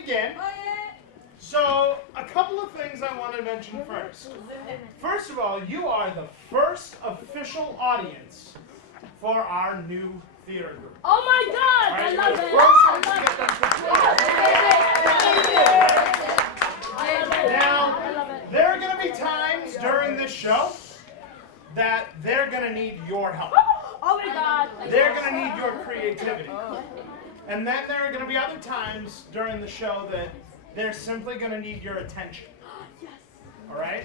begin. So, a couple of things I want to mention first. First of all, you are the first official audience for our new theater group. Oh my God! Right? I love You're it! the first ones to get them completed. Now, there are going to be times during this show that they're going to need your help. Oh my God! They're going to need your creativity. And then there are going to be other times during the show that they're simply going to need your attention. All right?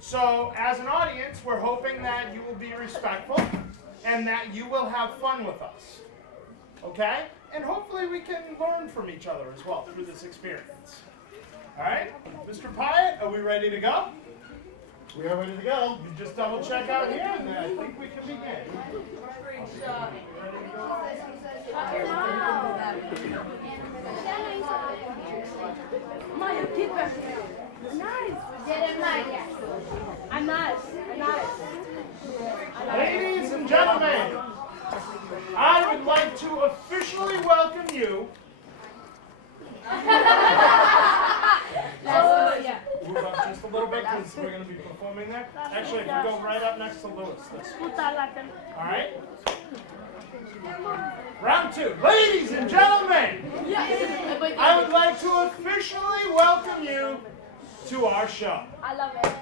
So, as an audience, we're hoping that you will be respectful and that you will have fun with us. Okay? And hopefully we can learn from each other as well through this experience. All right? Mr. Pyatt, are we ready to go? We are ready to go. You just double check out here and then I think we can begin. Maya, keep it. Nice. I'm nice. Ladies and gentlemen, I would like to officially welcome you. Move up just a little bit because we're going to be performing there. Actually, if you go right up next to Lewis. All right? Round two. Ladies and gentlemen, I would like to officially welcome you to our show. I love it.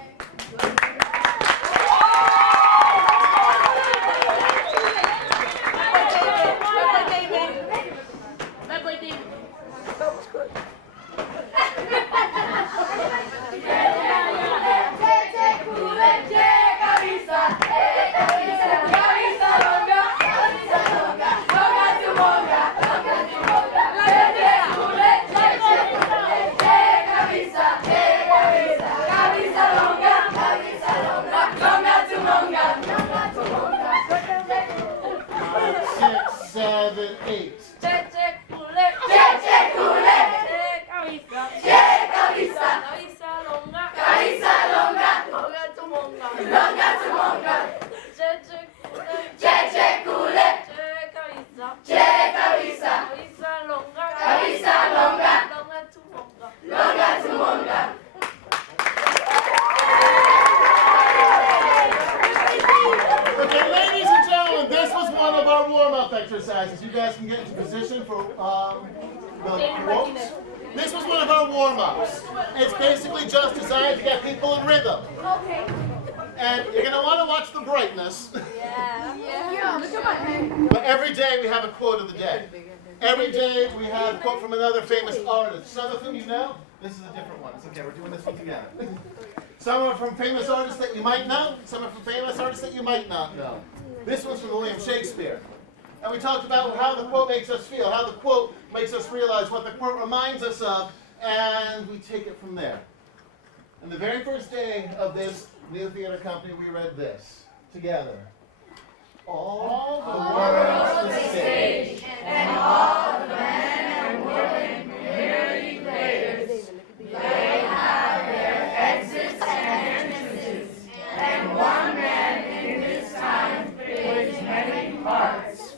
Exercises. You guys can get into position for the quotes. This was one of our warm-ups. It's basically just designed to get people in rhythm. Okay. And you're going to want to watch the brightness. Yeah. But every day we have a quote of the day. Every day we have a quote from another famous artist. Some of them you know. This is a different one. It's okay. We're doing this one together. Some are from famous artists that you might know. Some are from famous artists that you might not know. This one's from William Shakespeare. And we talked about how the quote makes us feel, how the quote makes us realize what the quote reminds us of, and we take it from there. And the very first day of this new theater company, we read this together. All the world's the stage, and all the men and women merely players. They have their exits and entrances, and one man in this time plays many parts.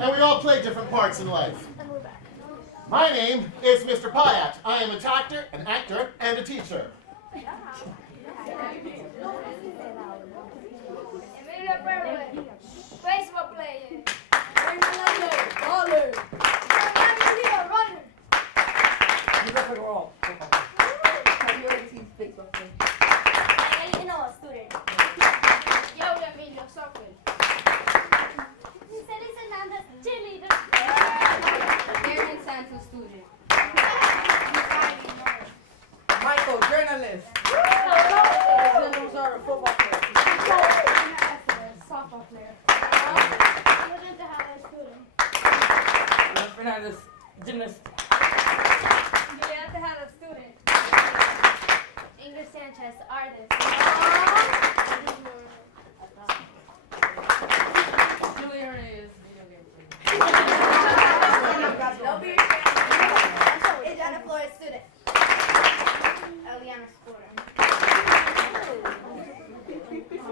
And we all play different parts in life. My name is Mr. Pyatt. I am an actor, and a teacher. Baseball player. Student. Yo, that means you're suffering. Cheerleader. Aaron Santos student. Michael, journalist. Sorry, football player. Softball player. Student to have a student. Fernandez, gymnast. You have to have a student. Ingrid Sanchez, artist. Julie Hernandez, video game. Don't be ashamed. Adriana Flores, student. Eliana, student.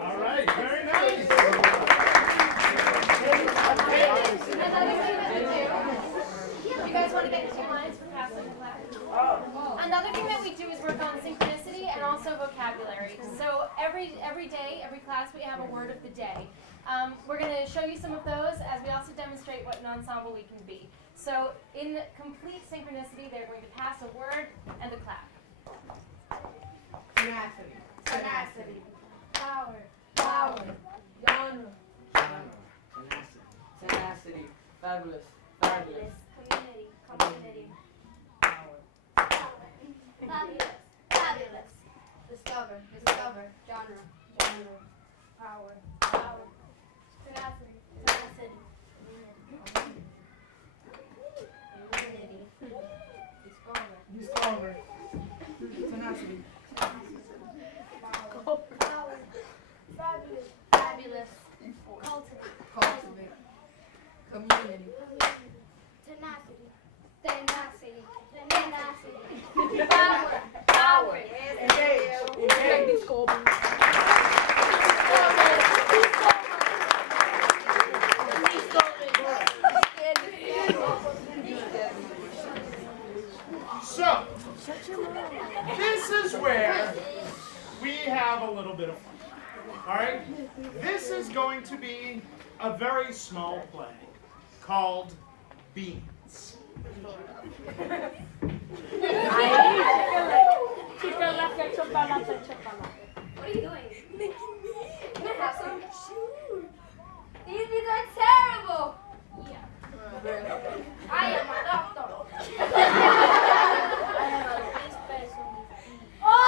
All right, very nice. every day, every class, we have a word of the day. We're going to show you some of those as we also demonstrate what an ensemble we can be. So in complete synchronicity, they're going to pass a word and a clap. Tenacity. Tenacity. Power. Power. Genre. Tenacity. Fabulous. Fabulous. Community. Community. Power. Fabulous. Fabulous. Discover. Discover. Genre. Genre. Power. Power. Tenacity. Tenacity. Community. Discover. Tenacity. Power. Fabulous. Fabulous. Cultivate. Cultivate. Community. Tenacity. Tenacity. Tenacity. Power. Power. Engage. Engage. So, this is where we have a little bit of fun. All right? This is going to be a very small play called Beans. What are you doing? Can I have some? These are terrible. Yeah. I am a doctor. Oh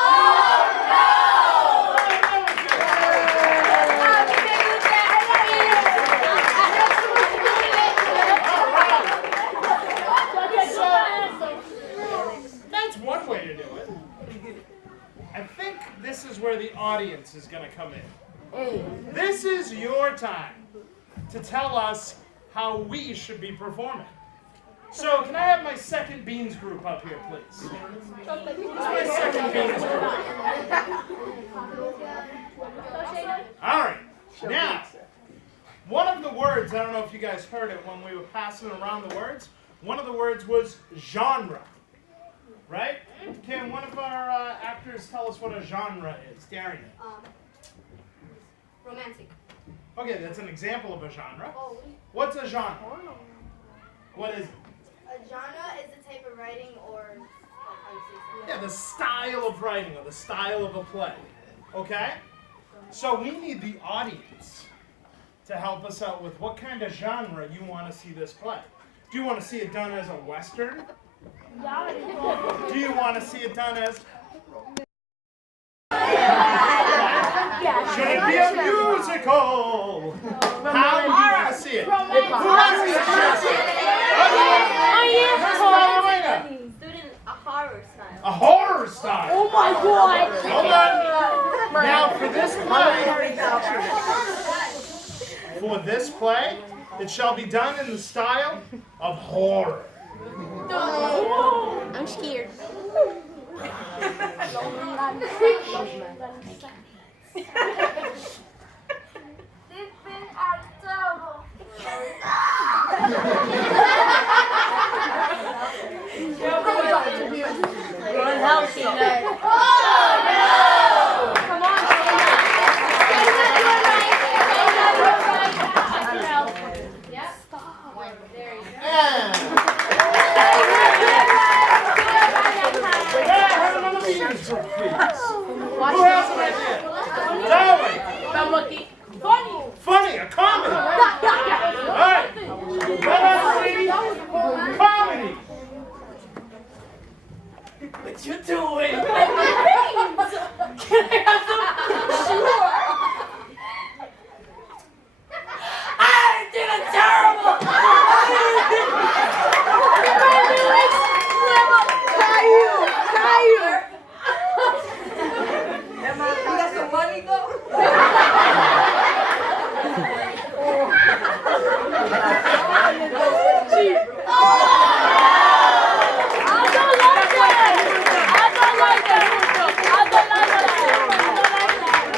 That's one way to do it. I think this is where the audience is going to come in. This is your time to tell us how we should be performing. So, can I have my second Beans group up here, please? Who's my second Beans group? All right. Now, one of the words, I don't know if you guys heard it when we were passing around the words, one of the words was genre. Right? Can one of our actors tell us what a genre is? Darian. Romantic. Okay, that's an example of a genre. Oh, What's a genre? What is it? a genre is the type of writing or Yeah, the style of writing or the style of a play. Okay? So we need the audience to help us out with what kind of genre you want to see this play. Do you want to see it done as a Western? Do you want to see it done as... Should it be a musical? How do you want to see it? Who wants to suggest it? Student, a horror style. A horror style. Oh my god! Hold on. Now for this play, it shall be done in the style of horror. I'm scared. These things are terrible. Unhealthy. Oh no! Come on, yeah. Stop. There you go. Who has an idea? Darwin. Funny, a comedy. Alright. Let us see comedy. What you doing? I did a terrible. You got some money though?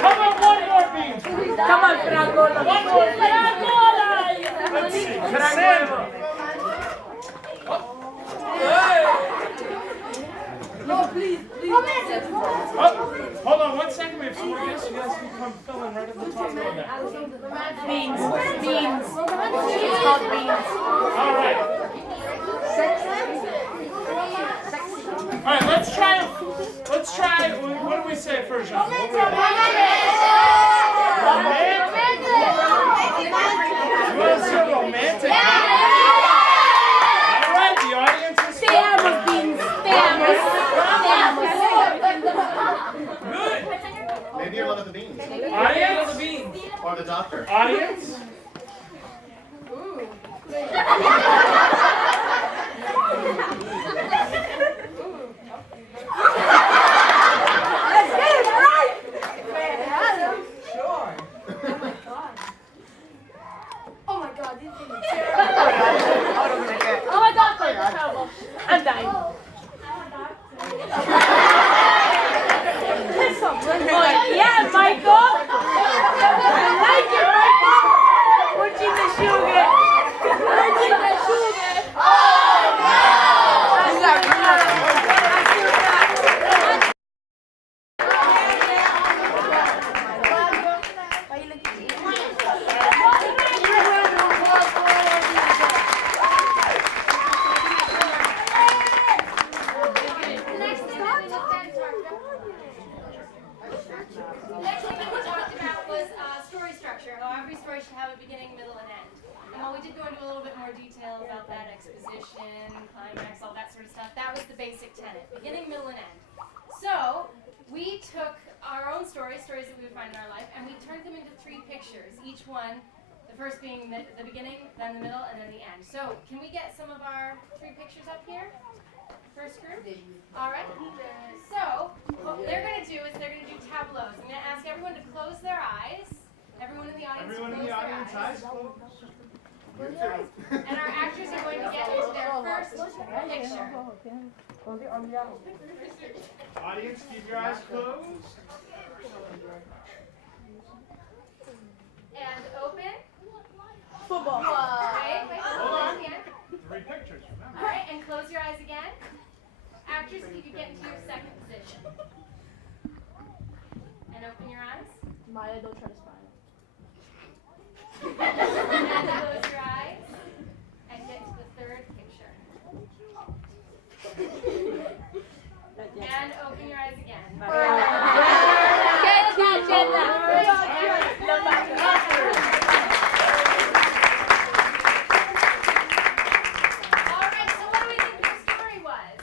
How about one more Beans? Come on, Franco. One more Beans. Let's see. Cassandra. No, please. Oh, hold on one second. We have some more guests. You guys can come fill one right at the top row there. Beans. Beans. It's called beans. All right. All right, let's try, what do we say first, Jean? Romantic. You want to say romantic? All right, the audience is Stamos, beans. Stamos. good. Maybe you're in love with the beans. Audience? Or the doctor. Audience? Oh my god, this thing is terrible. Oh my god, it's terrible. I'm dying. Oh, yeah, Michael. I like it, Michael. What's in the sugar? What's in the sugar? Oh, no. Next thing that we talked about was story structure, how every story should have a beginning, middle, and end. And while we did go into a little bit more detail about that, exposition, climax, all that sort of stuff, that was the basic tenet, beginning, middle, and end. So we took our own stories that we would find in our life, and we turned them into 3 pictures, each one, the first being the beginning, then the middle, and then the end. So can we get some of our 3 pictures up here? First group? All right. So what they're going to do is they're going to do tableaus. I'm going to ask everyone to close their eyes. Everyone in the audience Everyone in the audience, eyes closed. And our actors are going to get into their first picture. Audience, keep your eyes closed. And open. Football. Wait, Hold on. again. 3 pictures, remember. All right, and close your eyes again. Actors, if you could get into your second position. And open your eyes. Maya, don't try to smile. And close your eyes. And get to the third picture. And open your eyes again. Alright, so what do we think their story was?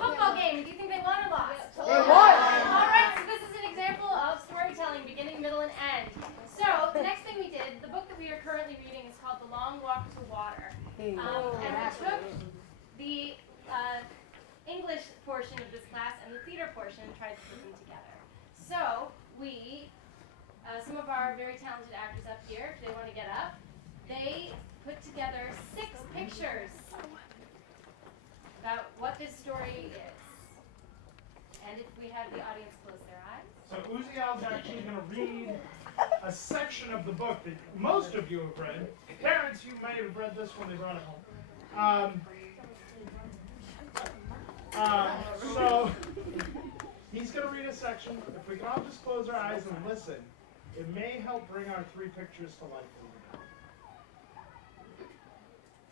Football game. Do you think they won or lost? Alright, so this is an example of storytelling, beginning, middle, and end. So, the next thing we did, the book that we are currently reading is called The Long Walk to Water. And we took the English portion of this class and the theater portion and tried to put them together. So, we, some of our very talented actors up here, if they want to get up, they put together 6 pictures about what this story is. And if we have the audience close their eyes. So Uziel's actually going to read a section of the book that most of you have read. Parents, you may have read this when they brought it home. So he's going to read a section. If we can all just close our eyes and listen, it may help bring our 3 pictures to life.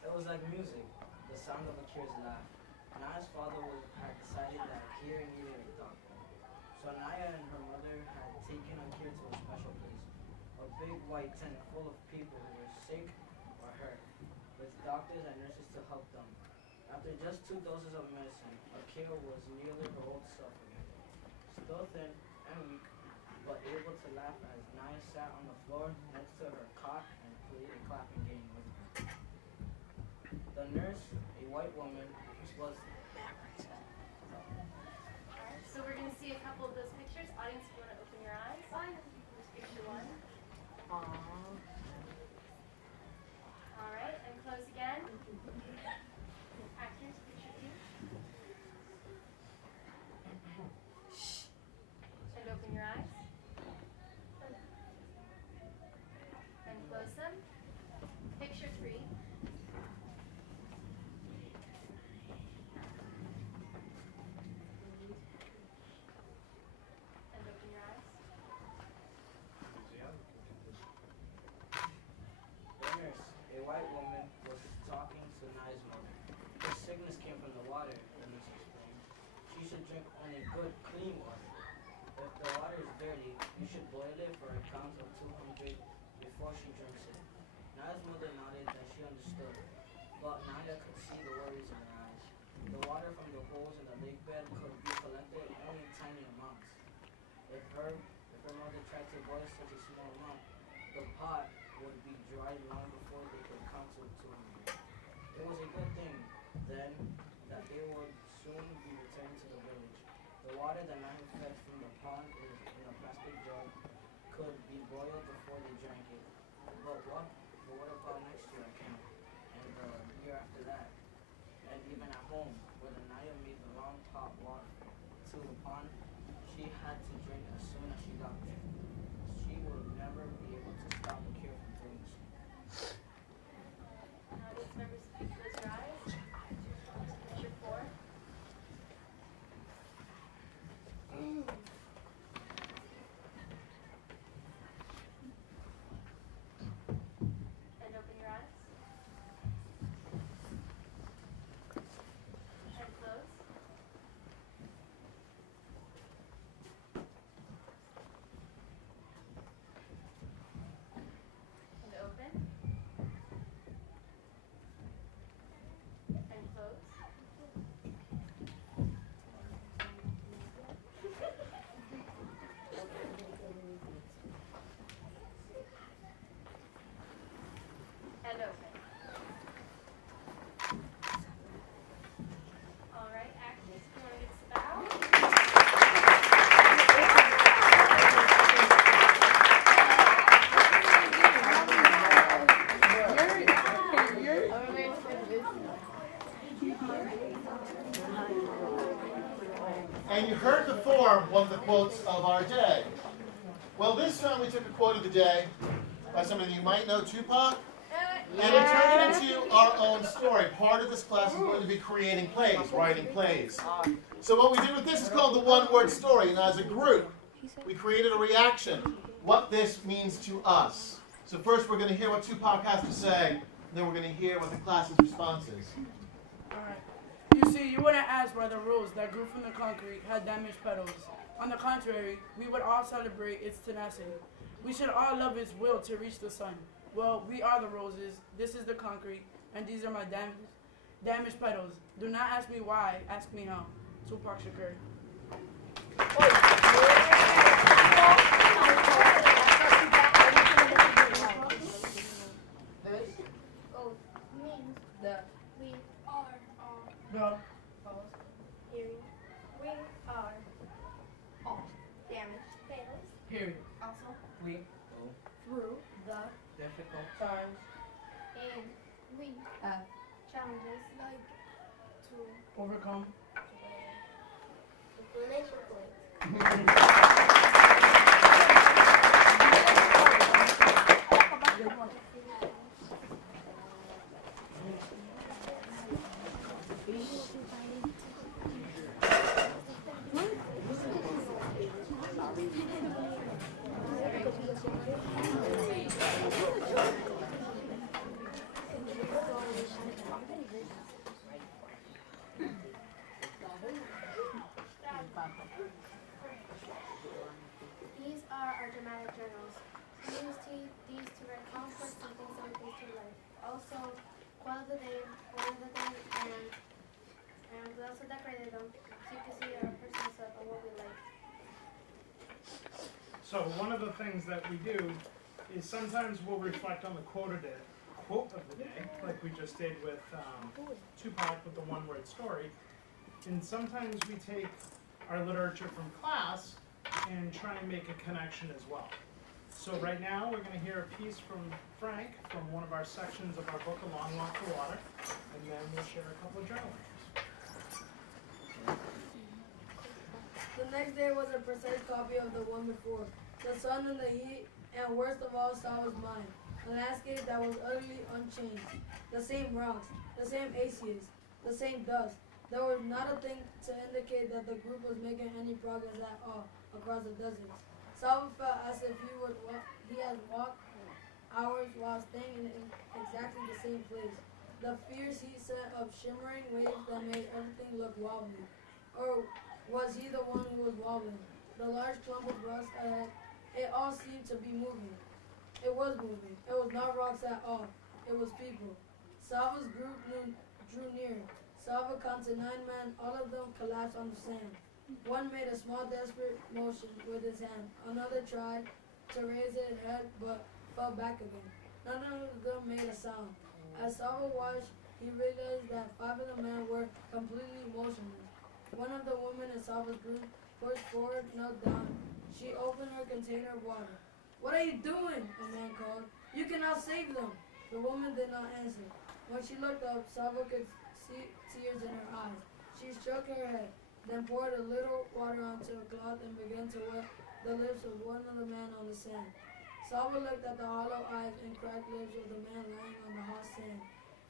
It was like music, the sound of a kid's laugh. Naya's father had decided that Kira needed a doctor. So Naya and her mother had taken Akira to a special place, a big white tent full of people who were sick or hurt, with doctors and nurses to help them. After just 2 doses of medicine, Akira was nearly her old self again, still thin and weak, but able to laugh as Naya sat on the floor next to her cot and played a clapping game with her. The nurse, a white woman, was So we're going to see a couple of those pictures. Audience, if you want to open your eyes. Here's picture 1. All right, and close again. Actors, picture 2. And open your eyes. And close them. Picture 3. and a good clean one. If the water is dirty, you should boil it for a count of 200 before she drinks it. Naya's mother nodded that she understood, but Naya could see the worries in her eyes. The water from the holes in the lake bed could be collected only in tiny amounts. If her mother tried to boil such a small amount, the pot would be dried long before they could count to 200. It was a good thing, then, that they would soon be returned to the village. The water that Naya fed from the pond in a plastic jug could be boiled before they drank it. But what about next year at camp, and the year after that, and even at home, where the Naya made the long hot walk to the pond she had to drink as soon as she got there. She would never be able to stop the cure from doing so. Audience members, please close your eyes. Picture 4. And open your eyes. And close. And open. And close. And open. All right, actors, you want to get us out? And you heard before one of the quotes of our day. Well, this time we took a quote of the day by somebody you might know, Tupac, and we turned it into our own story. Part of this class is going to be creating plays, writing plays. So what we did with this is called the one-word story, and as a group, we created a reaction, what this means to us. So first we're going to hear what Tupac has to say, and then we're going to hear what the class's response is. Alright. You see, you wouldn't ask why the rose that grew from the concrete had damaged petals. On the contrary, we would all celebrate its tenacity. We should all love its will to reach the sun. Well, we are the roses, this is the concrete, and these are my damaged petals. Do not ask me why, ask me how. Tupac Shakur. This Means that we are all No. hearing. We are all damaged petals. Period. Also, we through the difficult times and we have challenges like to Overcome. politically. These are our dramatic journals. We use these to write complex and things that we face to life. Also, quote of the day, and we also decorated them so you can see our personal stuff and what we like. So one of the things that we do is sometimes we'll reflect on the quote of the day, like we just did with Tupac with the one-word story. And sometimes we take our literature from class and try and make a connection as well. So right now we're going to hear a piece from Frank from one of our sections of our book, A Long Walk to Water, and then we'll share a couple of journal entries. The next day was a precise copy of the one before. The sun and the heat, and worst of all, saw was mine. A landscape that was utterly unchanged. The same rocks, the same aces, the same dust. There was not a thing to indicate that the group was making any progress at all across the deserts. Salva felt as if he had walked hours while staying in exactly the same place. The fierce heat set up shimmering waves that made everything look wobbly. Or Was he the one who was wobbling? The large clump of rocks ahead, it all seemed to be moving. It was moving. It was not rocks at all. It was people. Salva's group drew near. Salva counted 9 men. All of them collapsed on the sand. One made a small desperate motion with his hand. Another tried to raise his head but fell back again. None of them made a sound. As Salva watched, he realized that 5 of the men were completely motionless. One of the women in Salva's group pushed forward, knelt down. She opened her container of water. "What are you doing?" a man called. "You cannot save them." The woman did not answer. When she looked up, Salva could see tears in her eyes. She shook her head, then poured a little water onto a cloth and began to wet the lips of one of the men on the sand. Salva looked at the hollow eyes and cracked lips of the man lying on the hot sand,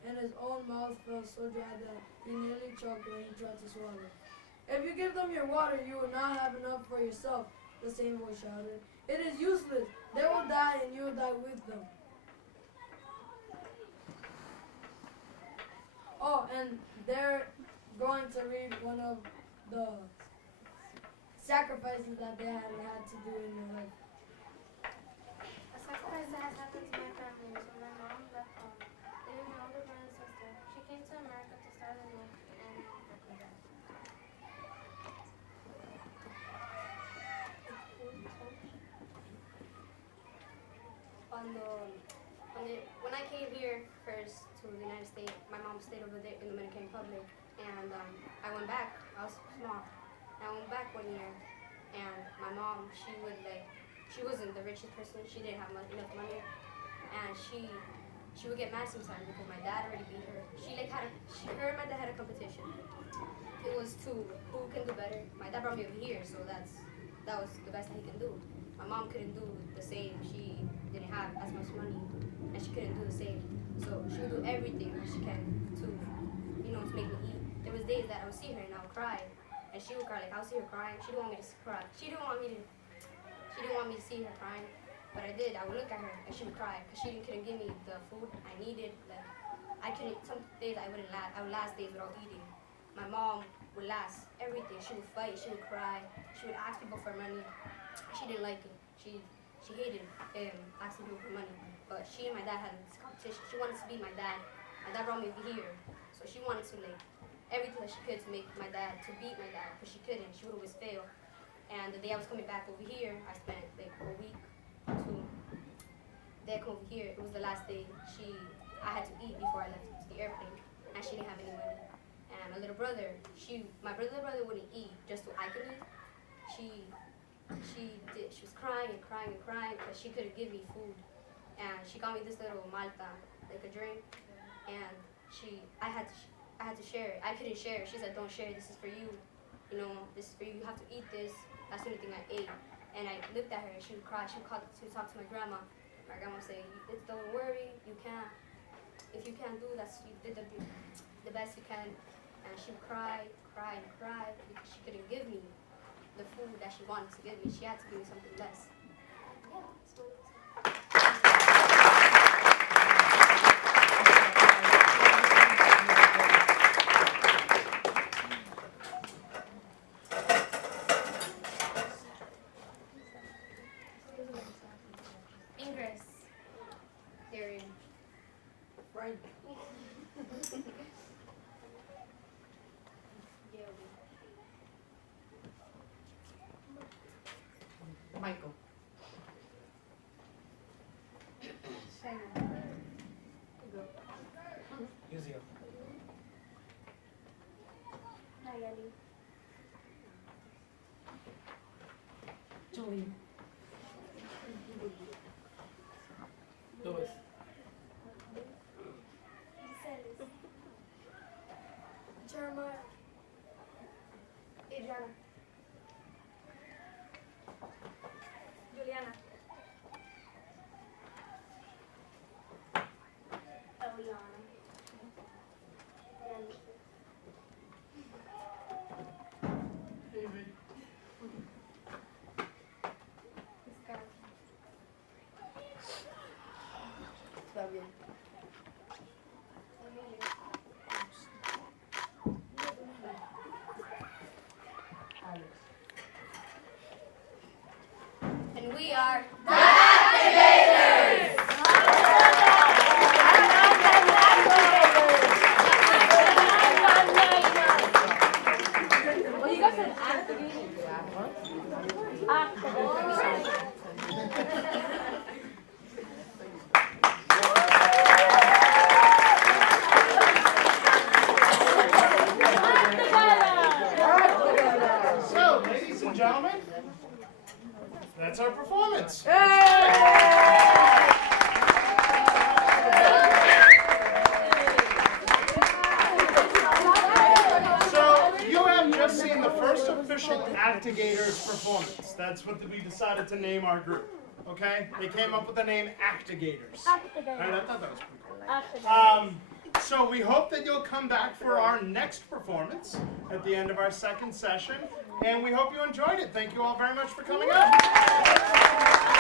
and his own mouth felt so dry that he nearly choked when he tried to swallow. "If you give them your water, you will not have enough for yourself," the same voice shouted. "It is useless. They will die and you will die with them." Oh, and they're going to read one of the sacrifices that they had to do in their life. A sacrifice that has happened to my family is when my mom left home, leaving my older brother and sister. She came to America to start a new and work with us. When I came here first to the United States, my mom stayed over there in the Dominican Republic, and I went back. I was small. And I went back one year, and my mom, she wasn't the richest person. She didn't have enough money, and she would get mad sometimes because my dad already beat her. Her and my dad had a competition. It was who can do better. My dad brought me over here, so that was the best that he can do. My mom couldn't do the same. She didn't have as much money, and she couldn't do the same. So she would do everything that she can to make me eat. There was days that I would see her and I would cry, and she would cry. Like I would see her crying. She didn't want me to cry. She didn't want me to see her crying, but I did. I would look at her and she would cry because she couldn't give me the food I needed. Like I couldn't. Some days I wouldn't last. I would last days without eating. My mom would last everything. She would fight. She would cry. She would ask people for money. She didn't like it. She hated asking people for money. But she and my dad had this competition. She wanted to beat my dad. My dad brought me over here, so she wanted to everything that she could to beat my dad, but she couldn't. She would always fail. And the day I was coming back over here, I spent a week, 2. The day I come over here, it was the last day. I had to eat before I left to the airplane, and she didn't have any money. And my little brother, my brother wouldn't eat just so I could eat. She was crying and crying and crying because she couldn't give me food. And she got me this little malta, like a drink, and I had to share it. I couldn't share it. She said, "Don't share. This is for you. This is for you. You have to eat this." That's the only thing I ate. And I looked at her and she would cry. She would talk to my grandma. My grandma would say, "Don't worry. You can't. If you can't do that, you did the best you can." And she would cry and cry because she couldn't give me the food that she wanted to give me. She had to give me something less. Yeah, that's what it is. Ingress. Darian. Frank. Michael. Yuzio. Nayeli. Julie. Louis. Jeremiah. Adriana. Juliana. Eliana. David. Leadership Actigators Performance. That's what we decided to name our group. Okay? They came up with the name Actigators. Right? I thought that was pretty cool. So we hope that you'll come back for our next performance at the end of our second session. And we hope you enjoyed it. Thank you all very much for coming out.